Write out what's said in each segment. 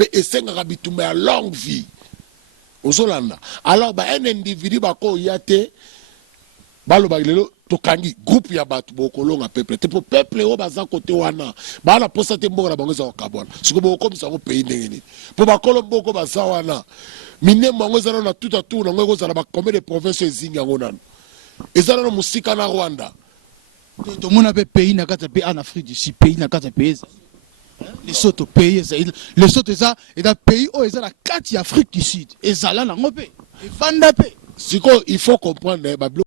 pe esenga bitumba ya longue vie ozolanda alors ba un individu bako yate balo bagilelo tokangi groupe ya batu bokolonga peuple te po peuple o baza côté wana bala posa te mboka na bango za kabona siko boko misa ko pays ndengeni po bakolo boko baza wana mine bango za na tout à tout na ngo za ba combien de provinces ezinga ngona ezana na musika na Rwanda to mona pe pays na kata pe en Afrique du Sud pays na kata pays les autres pays les autres ça et da pays o ezala kati ya Afrique du Sud ezala na ngope e vanda pe siko il faut comprendre bablo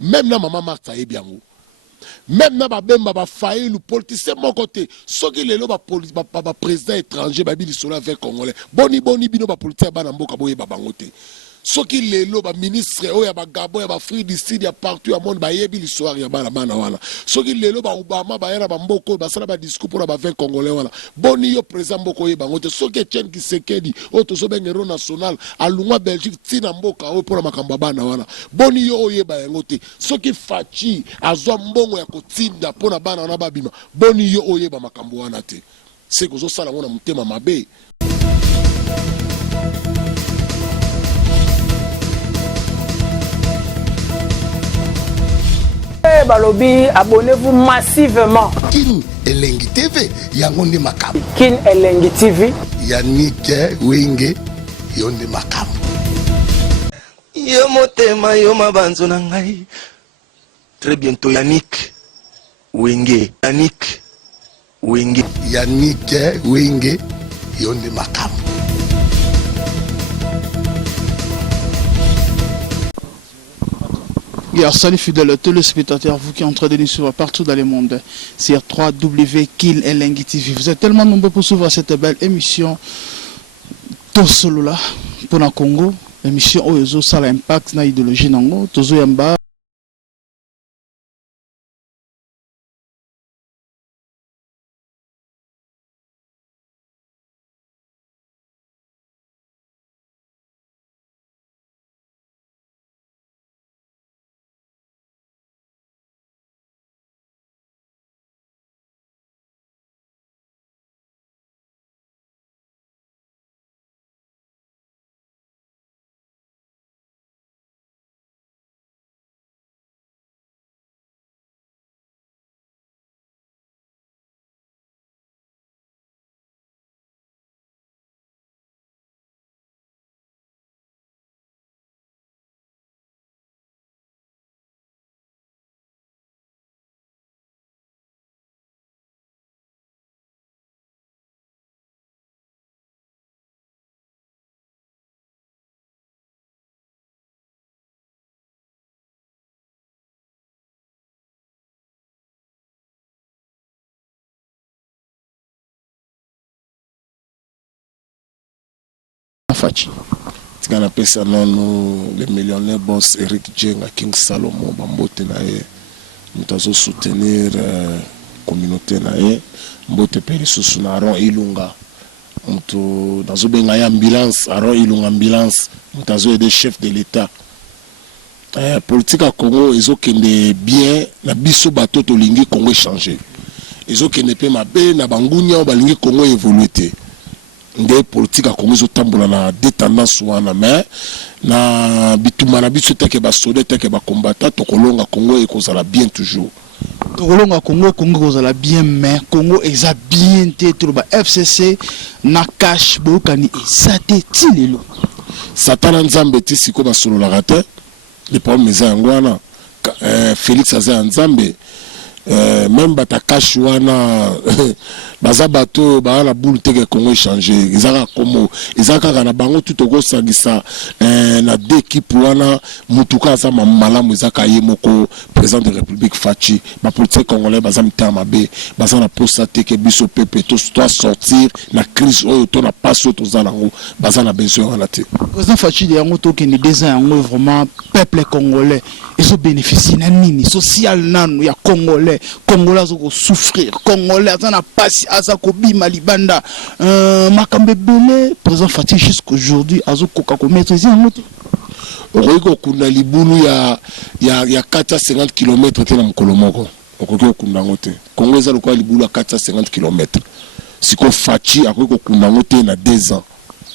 même na maman Martha et bien même na babemba ba failli le politicien mon côté ce qui les ba président étranger babi lisolo avec congolais boni bino ba politicien ba na mboka boye ba bangote ce qui les ba ministre o ya ba Gabon ya ba Afrique du Sud ya partout à monde ba yebi l'histoire ya bana bana wana ce qui les ba Obama ba era ba mboko ba sala ba discours pour ba avec congolais wana boni yo président mboko ye bangote ce qui Etienne Tshisekedi o to so bengero national alungwa Belgique tina mboka o pour makamba bana wana boni yo oye ba ngote ce qui Fachi azwa mbongo ya kotinda pour na bana wana babima boni yo oye ba makambo wana te c'est que zo sala ngona mutema mabe. Balobi, abonnez-vous massivement. Kin Elengi TV, Yangonde Makam. Kin Elengi TV. Yannick Wenge, Yonde Makam. Yomotema yomabanzo nangai. Très bientôt Yannick Wenge. Yannick Wenge. Yannick Wenge, Yonde Makam. Salut fidèles téléspectateurs, vous qui êtes en train de nous suivre partout dans le monde sur www.Kin Elengi TV. Vous êtes tellement nombreux pour suivre cette belle émission Tosolola pour le Congo. Émission Oyozo, ça a l'impact dans l'idéologie Nango. Tozo Yamba. Fachi. Tika na pesa nono le millionnaire boss Eric Jenga King Salomon bambote na ye. Mutazo soutenir communauté na ye. Mbote peli susu na Aron Ilunga. Mto nazo benga ya ambulance Aron Ilunga ambulance. Mutazo aider chef de l'état. Politique à Congo ezo kende bien na biso bato to lingi Congo changer. Ezo kende pe mabe na bangunya ba lingi Congo évoluer. Nde politique a Congo tambola na deux tendances wana mais na bituma na biso teke ba soda teke ba combattant to kolonga Congo e kozala bien toujours to kolonga Congo kozala bien mais Congo eza bien te to ba FCC na cash bokani esate tilelo Satana nzambe ti siko ba solo la rate le problème eza ngwana Félix aza nzambe même batakashi wana baza bato ba la boule teke Congo changer ezaka komo ezaka na bango tout ogo sangisa na deux équipes wana mutuka za malamu ezaka yemoko président de République Fachi ba politique congolais baza mitama be baza na posta teke biso pepe to sortir na crise oyo to na passe to za nango baza na besoin wana te président Fachi de yango to kende des ans vraiment peuple congolais ils ont bénéficié na nini social nanu ya congolais azoko souffrir congolais azana pasi azako bima libanda makambe belé président Fachi jusqu'aujourd'hui azoko ko maîtriser en moto oiko kuna libulu ya 450 km te na mkolomoko okoki okunda ngo te. Congo eza lokola libulu 450 km. Siko Fachi akoki okunda ngo te na 2 ans.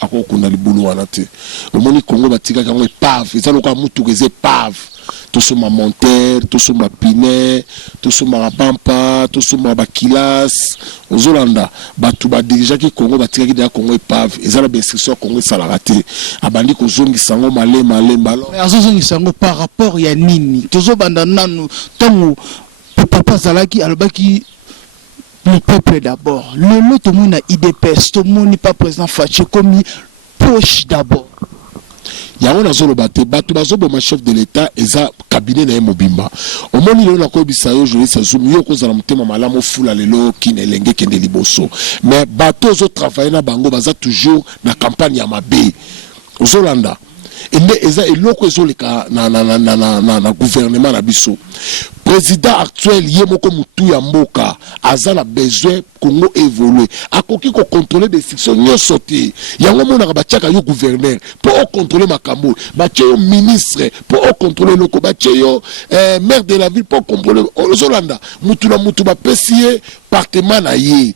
Ako okunda libulu wana te. Omoni Congo batika kango epave, eza lokola mutuka eza epave. Tosoma monteur, tosoma pine, tosoma pampa, tosoma bakilas. Ozolanda batu ba dirija ki Congo batika ki da Congo epave, eza la instruction Congo salaka te. Abandi ko zongisa ngo malema. Mais azozongisa ngo par rapport ya nini? Tozobanda nanu tongo papa zalaki alobaki le peuple d'abord. Tout le monde a IDPS, tout le monde n'est pas président Fachi comme poche d'abord. Yango na zolo bate batu bazobo ma chef de l'état eza cabinet na mobimba. Omoni lelo na ko bisayo joli sa zoom yo ko zala mutema malamu fula lelo kine lenge kende liboso. Mais bato zo travailler na bango baza toujours na campagne ya mabe. Ozolanda ende eza eloko ezoleka na gouvernement na biso. Président actuel yemoko mutu ya mboka azala besoin Congo évoluer akoki ko contrôler des sections nyonso te yango mona ka batiaka yo gouverneur pour contrôler makambo batie yo ministre pour contrôler loko batie yo maire de la ville pour contrôler Ozolanda mutu na mutu ba pesier partement na ye.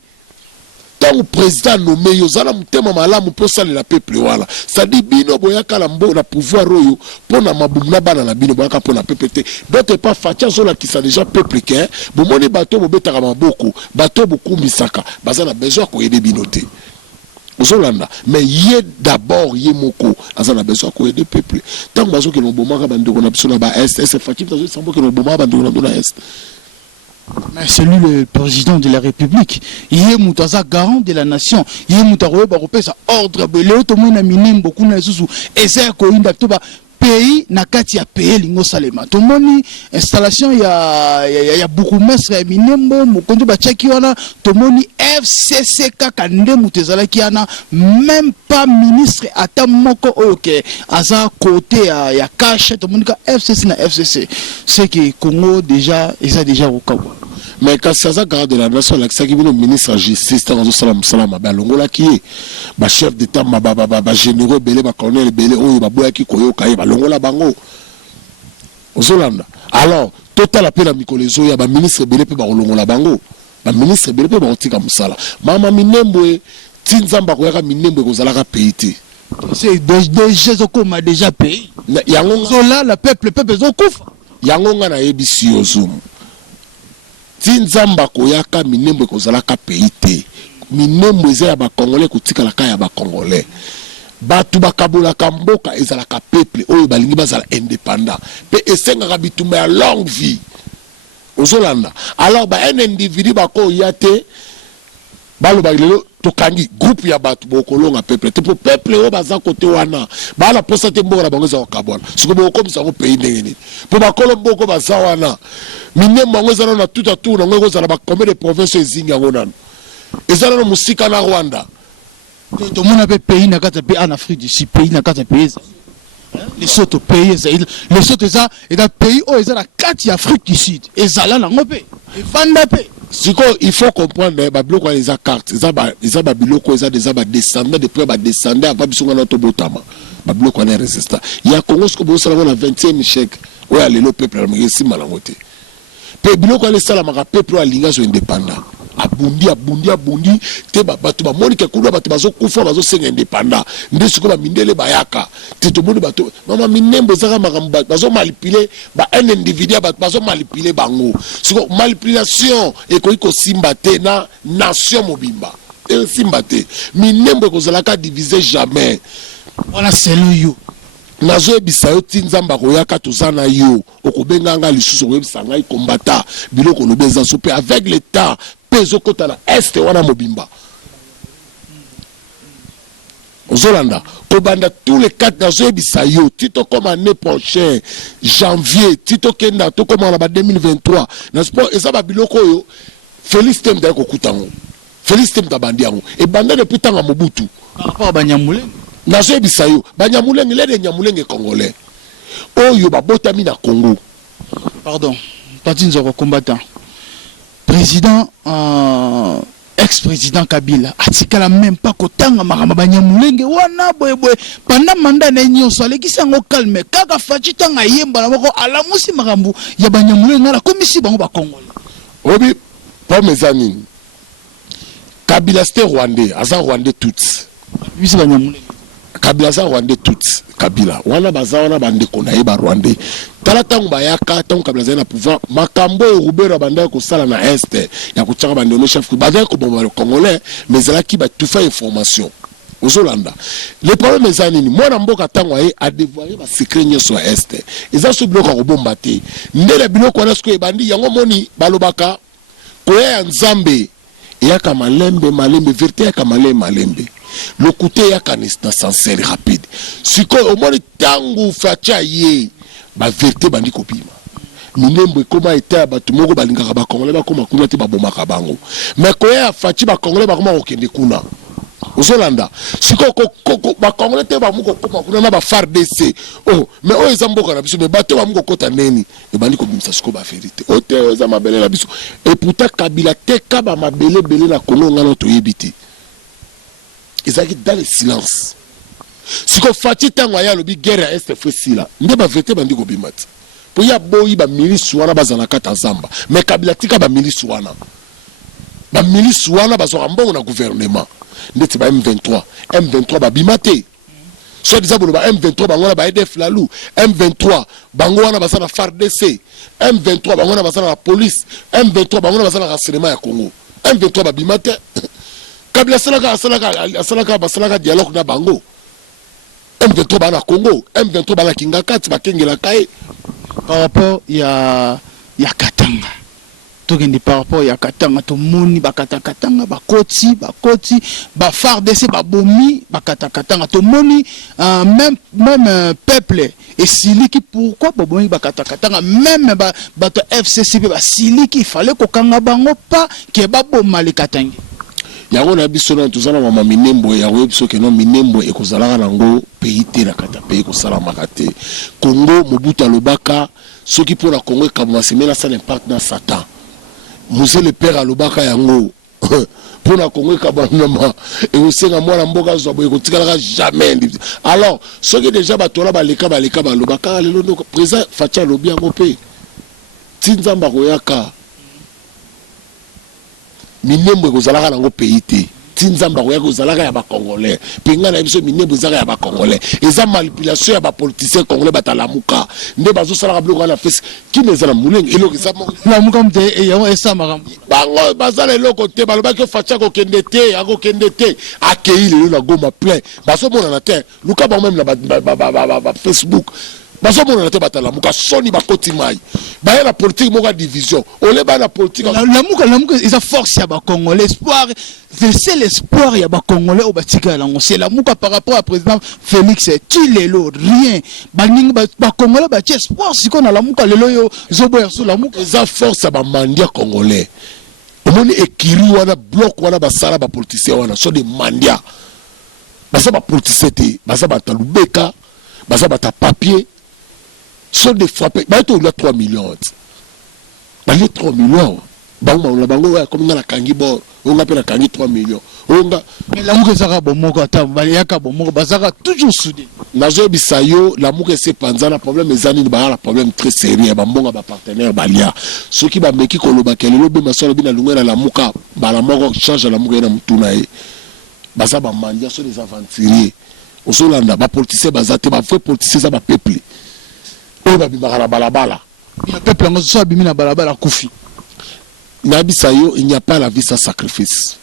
Tant que président nommé yozala mutema malamu pour saler la peuple wala ça dit bino boyaka la mbo na pouvoir royo pour na mabumna bana na bino boyaka pour na peuple d'autres pas fatia zola qui ça déjà peuple que bomoni bato bobetaka maboko bato boku misaka bazana besoin ko aider bino te Ozolanda mais yé d'abord yé moko azana besoin ko aider peuple tant que bazo ke no bomaka bandeko na biso na ba est fatim tazo sambo ke no bomaka bandeko na est. Mais c'est lui le président de la République. Il est moutaza garant de la nation. Il est moutaroye baropé sa ordre. Léo tomo na minem beaucoup na susu. Et c'est ko inda toba pays na kati ya pays lingo salema. Tomoni installation ya beaucoup mestre ya minembo mokondo ba cheki wana tomoni FCC kaka nde mutezala kiana même pas ministre ata moko oke aza côté ya cash tomoni ka FCC na FCC c'est que Congo déjà au Kawa. Mais quand ça garde de la nation là qui vient le ministre justice dans salam ba longola ki ba chef d'état ba généraux belé ba colonel belé oyo ba boya ki koyo kaye ba longola bango Ozolanda alors total appel à mikolezo ya ba ministre belé pe ba longola bango ba ministre belé pe ba otika musala mama minembwe tinzamba ko ya minembwe ko zalaka pays. C'est déjà comme déjà pays yango zola la peuple zokufa yango nga na ebisi ozum Tinzamba koyaka minembo kozalaka pays te minembo eza ya ba congolais kotika la ka ya ba congolais batu bakabola kamboka ezalaka peuple oyo balingi bazala indépendant pe esengaka bitumba ya longue vie Ozolanda alors ba un individu bako yate baloba lelo tokangi groupe ya batu bokolonga peuple te pour peuple oyo baza côté wana bala posa te mboka na bango za okabona siko bokomisa ko pays ndenge pour bakolo mboko baza wana minembo ngo ezala na tout à tout ngo ezala ba combien de provinces ezinga ngona ezala na musika na Rwanda to mona pe pays na kata pe en Afrique du Sud pays na kata pays les autres pays les autres ça et da pays o ezala kati Afrique du Sud ezala na ngope e vanda pe siko il faut comprendre babiloko les cartes ils ba biloko eza déjà ba descendant depuis ba descendant avant bisonga na to botama babiloko na résistant ya Congo siko bo sala na 20e siècle oya lelo peuple la ngesi malangote pe biloko les sala maka peuple alinga zo indépendant abundi te bato ba moni ke kulo bato bazo kufa bazo senga indépendant nde siko ba mindele bayaka te to moni bato mama minembo zaka makamba bazo manipuler ba un individu bazo manipuler bango siko manipulation e ko simba te na nation mobimba e simba te minembo ko zalaka diviser jamais voilà c'est le yo nazo ebisa yo tinzamba koyaka tozana yo okobenga nga lisusu koyebisa ngai kombata biloko lobeza so pe avec le temps pezo kota na est wana mobimba Ozolanda kobanda tous les 4 nazo ebisa yo tito comme année prochaine janvier tito kenda to comme en 2023 na sport eza ba biloko yo Félix Temda ko kutango Félix Temda bandiango e banda depuis tanga Mobutu par rapport à Banyamulenge nazo ebisa yo Banyamulenge les Nyamulenge congolais oyo babotami na Congo pardon parti nzoko combattant président ex-président Kabila atikala même pas kotanga makamba Banyamulenge wana boye pendant mandat na nyonso alekisa ngo calme kaka fachi tanga yemba na moko alamusi makambu ya Banyamulenge na komisi bango ba Congolais obi pomme ezanini Kabila c'était rwandais aza rwandais toutes bisi banyamule Kabila aza rwandais toutes Kabila wana baza wana bande konaye ba rwandais tala tangu bayaka tangu Kabila zana pouvoir makambo erubera banda ko sala na est ya kuchanga bande no chef banda ko bomba congolais mais là qui ba tout faire information Ozolanda le problème est nini mwana mboka tango aye a dévoiler ba secret nyoso est eza so biloko ko bomba te ndele biloko wana sko ebandi yango moni balobaka ko ya nzambe yaka malembe vérité yaka malembe le côté yaka na sincère rapide siko au moins tangu facha ye ba vérité bandi kopima minembo ekoma eta bato moko balingaka ba congolais bakoma kuna te babomaka bango mais ko ya fachi ba congolais bakoma okende kuna Ozolanda siko ba congolais te ba muko koma kuna na ba FARDC oh mais o ezamboka na biso mais bato ba muko kota neni e bandi ko bimisa siko ba vérité o te eza mabele la biso et pourtant Kabila te ka ba mabele belé na Congo ngana to yebiti ezaki dans le silence siko fachi tango ya lobi guerre à est fosila nde ba vérité bandi ko bimata po ya boyi ba milice wana bazana kata zamba mais Kabila tika ba milice wana bazo mbongo na gouvernement ndeti ba M23 ba bimate so disable ba M23 bango ba EDF Lalou M23 bango wana basana FARDC M23 bango na basana la police M23 bango na basana renseignement ya Congo M23 ba bimate Kabila salaka dialogue na bango M23 ba na Congo M23 ba na Kingakati ba kengela kai par rapport ya Katanga tokende par rapport ya Katanga to moni bakata Katanga bakoti ba FARDC ba bomi bakata Katanga to moni même peuple et siliki pourquoi ba bomi bakata Katanga même ba to FCCP ba siliki il fallait ko kanga bango pas ke ba boma le Katanga yango na biso na tozana mama minembo ya biso ke no minembo ekozalaka nango pays te na kata pays ko sala makate Congo Mobutu alobaka soki pour la Congo kabwa semena ça n'impact na Satan Mousse le père alobaka yango pour la Congo kabwa et aussi na mwana mboka zobo ekotikala jamais alors ce qui déjà batola baleka balobaka lelo no président Facha lobi yango pe tinzamba koyaka minembo ekozalaka nango pays te tinzamba koyaka kozalaka ya ba congolais penga na biso minembo ezaka ya ba congolais eza manipulation ya ba politiciens congolais batalamuka nde bazosalaka biloko na fesi kini ezala mulenge eloko eza lamuka mte yango esamaka bango bazala eloko te balobaki Facha kokende te akokende te akei lelo na Goma plein bazomonana te luka bango même na Facebook bazomona te batalamuka soni bakoti mai baye la politique moka division ole ba na politique lamuka isa force ya ba congolais espoir c'est l'espoir ya ba congolais au batika lango c'est lamuka par rapport à président Félix Tilelo rien baninga ba congolais ba espoir siko na lamuka lelo yo zobo ya so lamuka isa force ya ba mandia congolais omoni ekiri wana bloc wana basala ba politiciens wana so de mandia basa ba politiciens te basa ba talubeka basa ba ta papier sont des frappés. Bah, il y a 3 millions. Bah, il y a 3 millions. Bah, on a comme dans la Kangi Bor. On appelle la Kangi 3 millions. Mais l'amour que ça a bon mot, toujours soudé. Nazo Bisayo, l'amour que c'est pendant le problème, les années, un problème très sérieux. Bah, bon, bah, partenaire, Balia. Ceux qui va meki koloba, qui est le lobby, ma soeur, bien, la longueur, la mouka, bah, la mort change la mouka, la moutunae. Bah, ça, bah, mandia, sont des aventuriers. Au Solanda, bah, politiciens, bah, ça, bah, vrai politiciens, ça, bah, peuple. Le peuple il n'y a pas la vie sans sacrifice.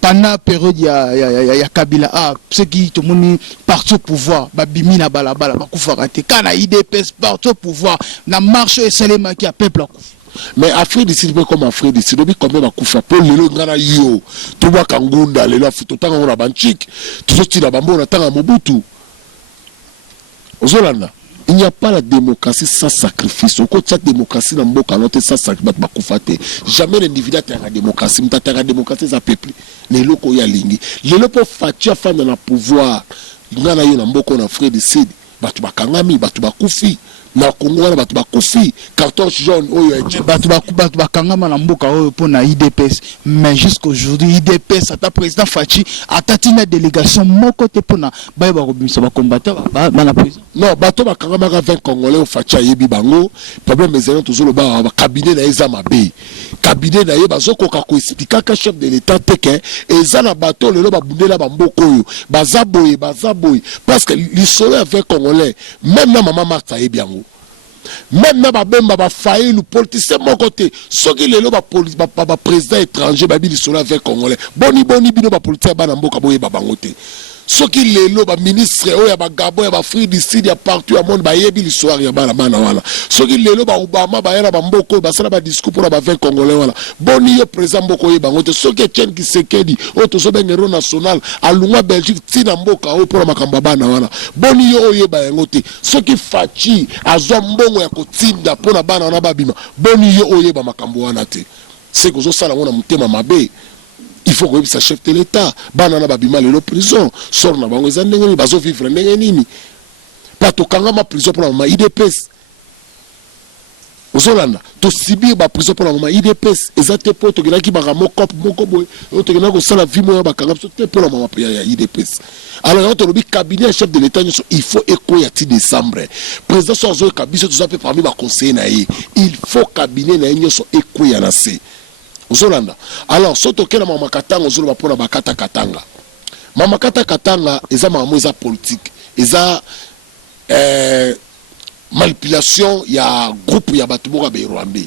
Pendant la période ya Kabila ceux qui tout monde parti au pouvoir babimi na balabala bakufa raté kana IDPS parti au pouvoir na marche et salema qui a peuple mais Afrique du Sud comme Afrique du Sud obi combien bakufa pour lelo ngana yo to ba kangunda lelo futo tanga na banchik to tira bambo na tanga Mobutu Ozolanda. Il n'y a pas la démocratie sans sacrifice. Au côté de la démocratie, dans le sans sacrifice, jamais l'individu a la démocratie. Mais la démocratie, c'est un peuple. Les locaux, il y a l'ingé. Les locaux, Fatia, fan de la pouvoir. Il y a un mboko en Afrique du Sud. Batu bakangami, batu bakufi. na Congo wana bato bakufi carton jaune oyo bato bakangama na mboka oyo pour na IDPS mais jusqu'aujourd'hui IDPS ata président Fachi atati na délégation moko te pour na ba kobimisa ba combattant ba na prison non bato bakangama ka 20 congolais au Fachi yebi bango problème ezelo toujours ba cabinet na eza mabe cabinet na ye bazokoka ko expliquer ka chef de l'état teke ezana bato lelo babundela ba mboko oyo bazaboye parce que l'histoire avec congolais même na maman Martha yebi yango même na babemba ba failli politicien mon côté soki lelo ba président étranger ba bili solo avec congolais boni bino ba politicien ba na mboka boye ba bangote soki lelo ba ministre oya ba Gabon ya ba Afrique du Sud ya partout à monde ba yebi l'histoire ya bana wana soki lelo ba Obama ba yana ba mboko ba sala ba discours pour ba 20 congolais wana boni yo président mboko ye bangote soki Etienne Tshisekedi o to so bengero national alungwa Belgique tina mboka o pour makamba bana wana boni yo oye ba yangote soki Fachi azwa mbongo ya kotinda pour na bana wana babima boni yo oye ba makambo wana te c'est que zo sala ngona mutema mabe. Il faut que ça chef de l'État. Banana babima le prison. Sort na bango ezandenge ni bazo vivre ndenge nini. Pato kanga ma prison pour la mama IDPS. Ozolanda to subir ba prison pour la mama IDPS. Ezate po to gina ki ba moko boy. To gina ko sala vie mo ba kanga so te pour la mama ya IDPS. Alors on to lobi cabinet chef de l'État il faut écho ya ti décembre. Président Sozo kabiso tout ça fait parmi ba conseiller na ye. Il faut cabinet na nyoso écho ya na se. Ozolanda alors soto kena mama katanga ozoloba pona bakata katanga mama katanga eza mama eza politique eza manipulation ya groupe ya bato boka be Rwanda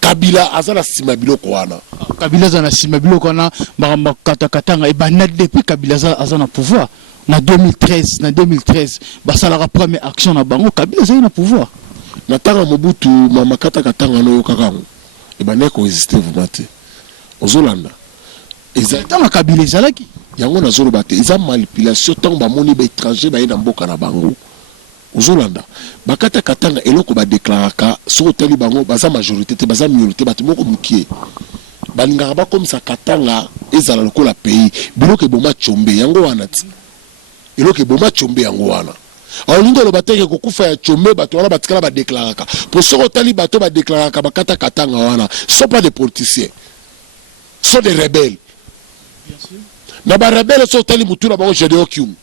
Kabila azana sima biloko wana Kabila azana sima biloko wana mama katanga e bana depuis Kabila azana pouvoir na 2013 basalaka première action na bango Kabila azana na pouvoir na tanga Mobutu mama katanga no yokakango et ben ne coexiste vous maté ozolanda ezata na Kabila ezalaki yango na zolo bate eza manipulation tant ba moni ba étranger ba ina mboka na bango ozolanda bakata katanga eloko ba déclaraka so tali bango baza majorité te baza minorité bato moko mukie balingaka ba comme ça katanga ezala lokola pays biloko boma chombe yango wana ti eloko boma chombe yango wana alors nous le bateke ko kufa ya chombe bato wana batikala ba déclaraka pour so tali bato ba déclaraka bakata katanga wana sont pas des politiciens sont des rebelles bien sûr na ba rebelles so tali mutura ba Gédéon Kyung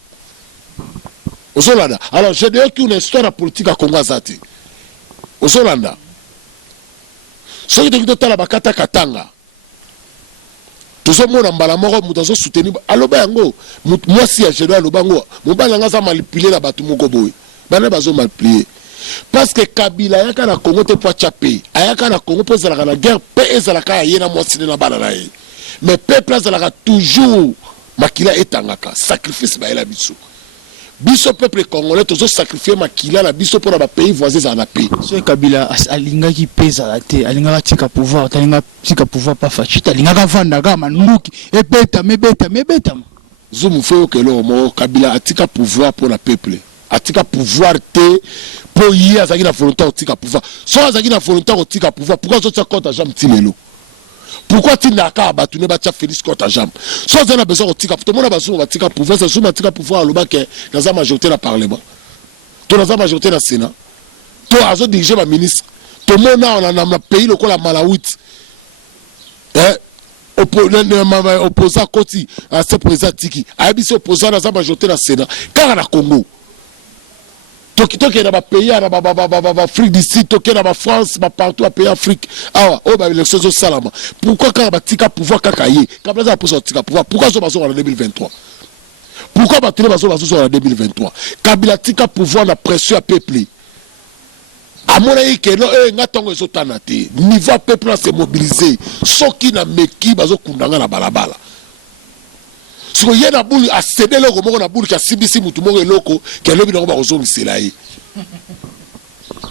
ozolanda alors Gédéon Kyung une histoire politique à Congo azati ozolanda so ki tala bakata katanga tozomona mbala moko mutu azo soutenir aloba yango mwasi ya Gédéon alobango mobala nga za manipuler na bato moko boye bana bazo manipuler parce que Kabila yaka na Congo te po chape ayaka na Congo po zalaka na guerre pe ezalaka ye na mwasi na bana na ye mais peuple azalaka toujours makila etangaka sacrifice ba ela biso peuple congolais tozo sacrifier makila na biso pour ba pays voisins za na pays so Kabila alingaki pesa la te alingaka tika pouvoir talinga tika pouvoir pa Fachi alingaka vanda ga manduki ebeta mebeta zoom faut que l'homme Kabila atika pouvoir pour la peuple atika pouvoir te pour y azaki na volonté atika pouvoir so azaki na volonté atika pouvoir pourquoi so tia compte jambe tilelo pourquoi tu n'as qu'à battre ne battre Félix contre jambe so on a besoin atika tout le monde a besoin atika pouvoir c'est sous atika pouvoir le bac dans la majorité la parlement to dans la majorité la Sénat to azo diriger ma ministre to mona on a pays le la Malawit opposant Koti à ce président Tiki a bis opposant dans la majorité la Sénat car na Congo toki na ba pays na ba Afrique du Sud toki na ba France ba partout à pays Afrique ah oh ba élection zo salama pourquoi quand ba tika pouvoir kakaye quand ça pour tika pouvoir pourquoi zo bazo en 2023 pourquoi ba tele bazo en 2023 Kabila tika pouvoir na pression à peuple à mon avis que non ngatongo zo tanate niveau peuple se mobiliser soki na meki bazo kundanga na balabala so yena bulu a cédé loko moko na bulu ka sibisi mutu moko eloko ke lobi na ba ozongisela yi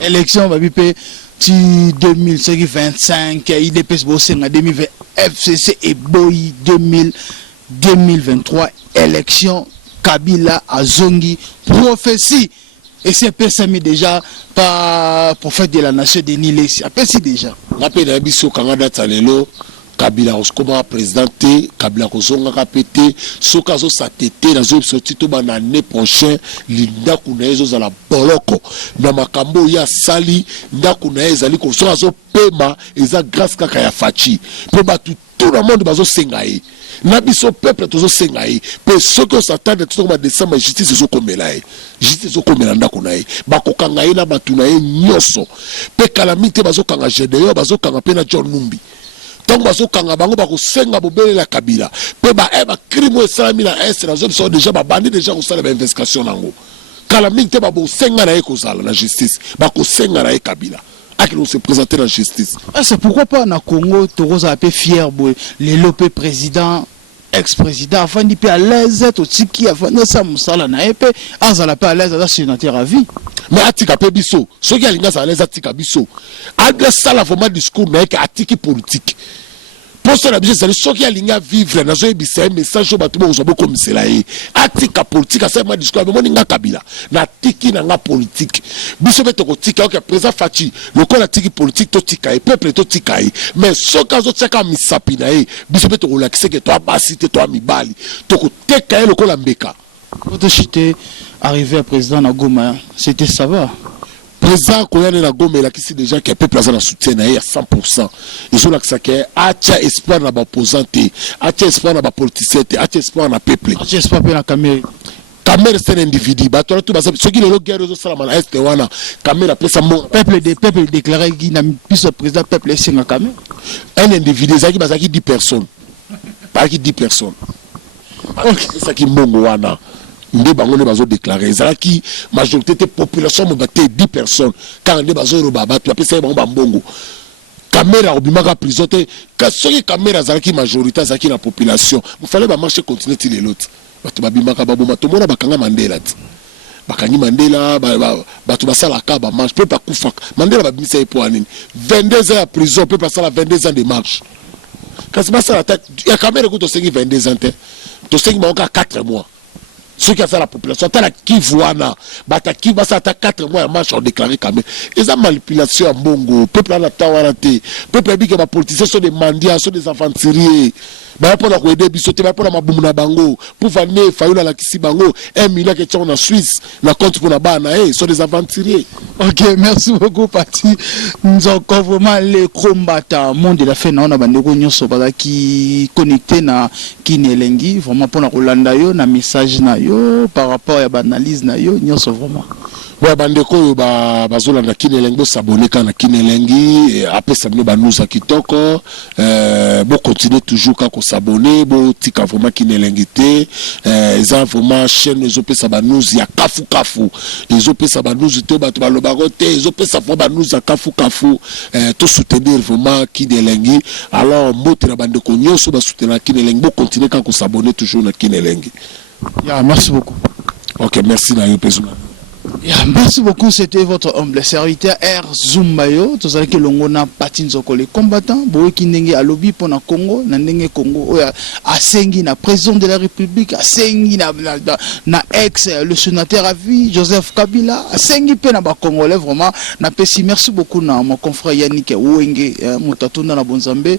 élection va bipe ti 2025 IDPS bosenga 2020 FCC et boy 2023 élection Kabila azongi prophétie et c'est pesami déjà par prophète de la nation Denis Lesi apesi déjà rappel na biso kanga data lelo Kabila comment présidenter Kabila kozonga kapete soka zo satete na zo sorti to bana année prochain linda kuna ezo za la boloko na makambo ya sali nda kuna ezali ko soka zo pema eza grâce kaka ya fachi pe ba tout le monde bazo sengaye na biso peuple tozo sengaye pe soki s'attendre to ma décembre justice zo komela justice zo komela nda kuna ba kokanga na batuna nyoso pe calamité bazo kanga Gedeon bazo kanga pe na John Numbi. Tant que kanga bango ba ko senga bobele la Kabila pe ba crime esalami na est na zone déjà ba bandi déjà ko sala ba investigation nango calamité ba bo senga na ekozala na justice ba ko senga na Kabila akilo se présenter la justice. C'est pourquoi pas na Congo tokoza un peu fier boy les lopé président ex-président afin d'y à l'aise to tiki afin de ça musala na épée azala pas à l'aise à sénateur à vie. Mais atika pe biso soki alinga za l'aise atika biso adla sala format discours na ka atiki politique pour cela bien c'est soki alinga vivre na zo ebisa message ba tubo zo boko misela yi atika politique asa ma discours mais moninga Kabila na tiki na nga politique biso beto ko tika ok président Fachi lokola tiki politique to tika et peuple to tika mais soka zo tsaka misapi na yi biso beto ko lakise que toi basite toi mibali to ko teka lokola mbeka. Votre chité arrivé à président na Goma, c'était ça va. Président Koyane na Goma il a quitté déjà qui peut placer dans soutien à 100%. Ils ont l'accès que acha espoir na ba opposante, acha espoir na ba politicien, acha espoir na peuple. Acha espoir na caméra. Caméra c'est un individu. Ba toi tout basa ce qui le guerre aux salama na est wana caméra pesa mon peuple déclaré qui n'a plus président peuple c'est na caméra. Un individu ça qui basa qui 10 personnes. Pas qui 10 personnes. OK, ça qui mbongo wana. Nde bango ne bazo déclarer ça qui majorité de population mo baté 10 personnes quand nde bazo roba ba tu apesa bango bambongo caméra obimaka prison te ka soki caméra za qui majorité za qui la population il fallait ba marcher continuer ti les l'autre batu babimaka baboma to mona bakanga Mandela ti bakangi Mandela ba tu basala ka ba marche peut pas kufa Mandela babimisa e pour nini 22 ans à prison peut passer la 22 ans de marche kasi basala ta ya caméra ko to sengi 22 ans te to sengi ba 4 mois. Ceux qui ont fait la population, qui voient, qui va ça 4 mois à marche ont déclaré quand même. Ils ont manipulation en bongo, peuple à la tawarate, peuple dit que les politiciens sont des mendiants, sont des aventuriers. Mais pour la aider, pour la maboumna bango, pour venir, fayoula la kisi bango, 1 million qui est en Suisse, la compte pour la bana, ils sont des aventuriers. Ok, merci beaucoup, Pati. Nous avons vraiment les combattants, monde de la fin, on a bandeko nyonso qui connecté na Kinelengi, vraiment pour la Rolanda yo, na message na yo, par rapport à l'analyse na yo, nyonso vraiment. Ouais, bandeko bazola na Kinelengi, bo s'abonner quand na Kinelengi, après ça nous banuza kitoko, bo continuer toujours quand s'abonner, bo tika vraiment Kinelengi te, ils ont vraiment chaîne ils ont payé ça banuzi ya kafu, ils ont payé ça banuzi te ba balobarote, ils ont payé ça vraiment banuzi ya kafu, tout soutenir vraiment Kinelengi. Alors mbote na bandeko nyonso ba soutenir Kinelengi, bo continuer quand s'abonner toujours na Kinelengi. Yeah, merci beaucoup. OK, merci na yo pesuma. Yeah, merci beaucoup, c'était votre humble serviteur R Zumbayo. Tout ça que l'on Patin Zoko les combattants, boy qui n'engue à lobby pour na Congo, na n'engue Congo, à Sengi na président de la République, à Sengi na ex le sénateur à vie Joseph Kabila, à Sengi pe na ba Congolais vraiment na pesi. Merci beaucoup na mon confrère Yannick Ouenge, Moutatunda na Bonzambe,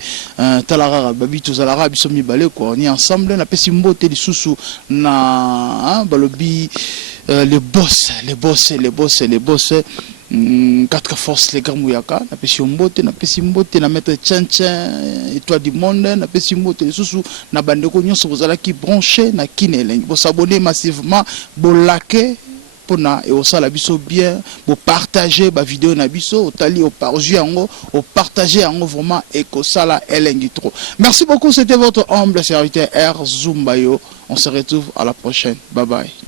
Talara Babi Tozalara bisomi balé quoi. On est ensemble na pesi mbote li susu na balobi. Les boss, 4 forces les Gamouyaka, na pesi mbote, na maître Tchancha, étoile du monde, na pesi mbote, les sous, na bandeko nyonso bozala qui branché na Kinelengi. Bo s'abonner massivement, bo liker pour na et au sala biso bien, bo partager ba vidéo na biso, otali au parjou yango, au partager yango vraiment et ko sala elengi trop. Merci beaucoup, c'était votre humble serviteur R Zumbayo. On se retrouve à la prochaine. Bye bye.